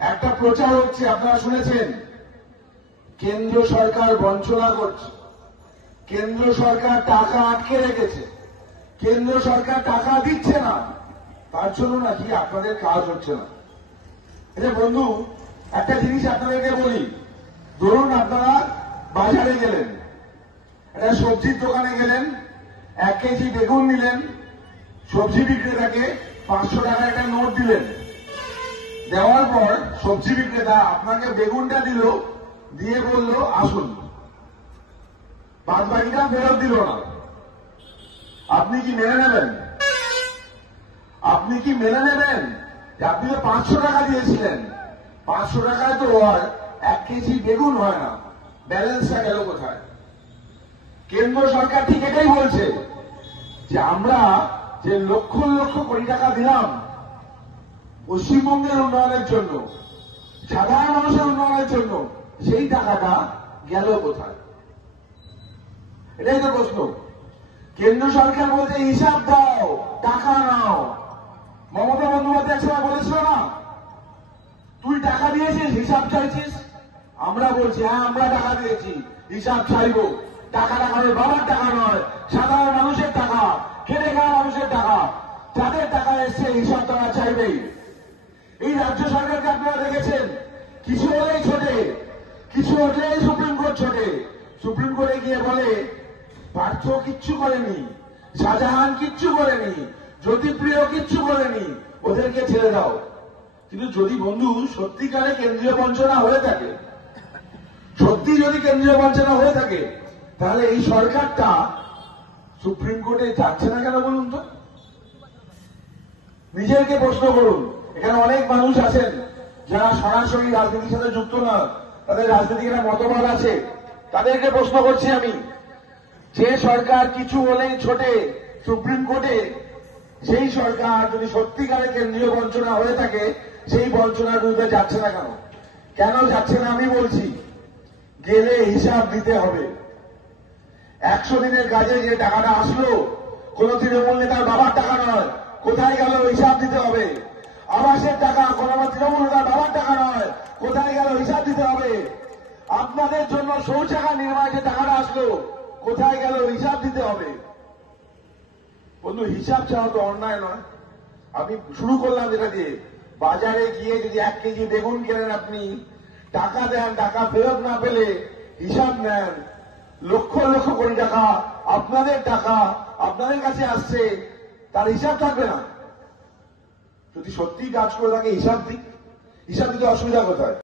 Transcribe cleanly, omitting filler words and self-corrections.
একটা প্রচার হচ্ছে, আপনারা শুনেছেন, কেন্দ্র সরকার বঞ্চনা করছে, কেন্দ্র সরকার টাকা আটকে রেখেছে, কেন্দ্র সরকার টাকা দিচ্ছে না, তার জন্য নাকি আপনাদের কাজ হচ্ছে না। এটা বন্ধু, একটা জিনিস আপনাদেরকে বলি, ধরুন আপনারা বাজারে গেলেন, একটা সবজির দোকানে গেলেন, 1 কেজি বেগুন নিলেন, সবজি বিক্রেতাকে 500 টাকার একটা নোট দিলেন, দেওয়ার পর সবজি বিক্রেতা আপনাকে বেগুনটা দিল, দিয়ে বলল আসুন, বাদ বাকিটা ফেরত দিল না। আপনি কি মেনে নেবেন? আপনি কি মেনে নেবেন যে আপনি তো 500 টাকা দিয়েছিলেন, 500 টাকায় তো আর 1 কেজি বেগুন হয় না, ব্যালেন্সটা গেল কোথায়? কেন্দ্র সরকার ঠিক এটাই বলছে যে আমরা যে লক্ষ লক্ষ কোটি টাকা দিলাম পশ্চিমবঙ্গের উন্নয়নের জন্য, সাধারণ মানুষের উন্নয়নের জন্য, সেই টাকাটা গেল কোথায়? এটাই তো প্রশ্ন। কেন্দ্র সরকার বলছে হিসাব দাও, টাকা নাও। মমতা বন্দ্যোপাধ্যায় একসময় বলেছিল না, তুই টাকা দিয়েছিস, হিসাব চাইছিস? আমরা বলছি হ্যাঁ, আমরা টাকা দিয়েছি, হিসাব চাইব। টাকাটা কারোর বাবার টাকা নয়, সাধারণ মানুষের টাকা, খেটে খাওয়া মানুষের টাকা। যাদের টাকা এসছে হিসাব তারা চাইবেই। এই রাজ্য সরকারকে আপনারা দেখেছেন, কিছু হলেই ছোটে, কিছু হলেই সুপ্রিম কোর্ট ছোটে। সুপ্রিম কোর্টে গিয়ে বলে পার্থ কিচ্ছু করেনি, শাহজাহান কিচ্ছু করেনি, জ্যোতিপ্রিয় কিচ্ছু করেনি, ওদেরকে ছেড়ে দাও। কিন্তু যদি বন্ধু সত্যিকারে কেন্দ্রীয় বঞ্চনা হয়ে থাকে, সত্যি যদি কেন্দ্রীয় বঞ্চনা হয়ে থাকে, তাহলে এই সরকারটা সুপ্রিম কোর্টে যাচ্ছে না কেন বলুন তো? নিজেকে প্রশ্ন করুন। এখানে অনেক মানুষ আছেন যারা সরাসরি রাজনীতির সাথে যুক্ত না, তাদের রাজনৈতিক একটা মতবাদ আছে। তাদেরকে প্রশ্ন করছি আমি, যে সরকার কিছু হলেই ছোটে সুপ্রিম কোর্টে, সেই সরকার যদি সত্যিকারে কেন্দ্রীয় বঞ্চনা হয়ে থাকে, সেই বঞ্চনার বিরুদ্ধে যাচ্ছে না কেন? কেন যাচ্ছে না আমি বলছি। গেলে হিসাব দিতে হবে। 100 দিনের কাজে যে টাকাটা আসলো, কোন তৃণমূল নেতার বাবার টাকা নয়, কোথায় গেল হিসাব দিতে হবে। আবাসের টাকা কোন তৃণমূল নেতার বাবার টাকা নয়, কোথায় গেল হিসাব দিতে হবে। আপনাদের জন্য শৌচাগার নির্মাণে যে টাকাটা আসলো, কোথায় গেল হিসাব দিতে হবে। বন্ধু, হিসাব চাওয়া তো অন্যায় নয়। আমি শুরু করলাম যেটা দিয়ে, বাজারে গিয়ে যদি 1 কেজি বেগুন কেনেন, আপনি টাকা দেন, টাকা ফেরত না পেলে হিসাব নেন, লক্ষ লক্ষ কোটি টাকা আপনাদের টাকা আপনাদের কাছে আসছে, তার হিসাব থাকবে না। যদি সত্যি কাজ করে থাকে হিসাব দিক, হিসাব দিতে অসুবিধা কোথায়?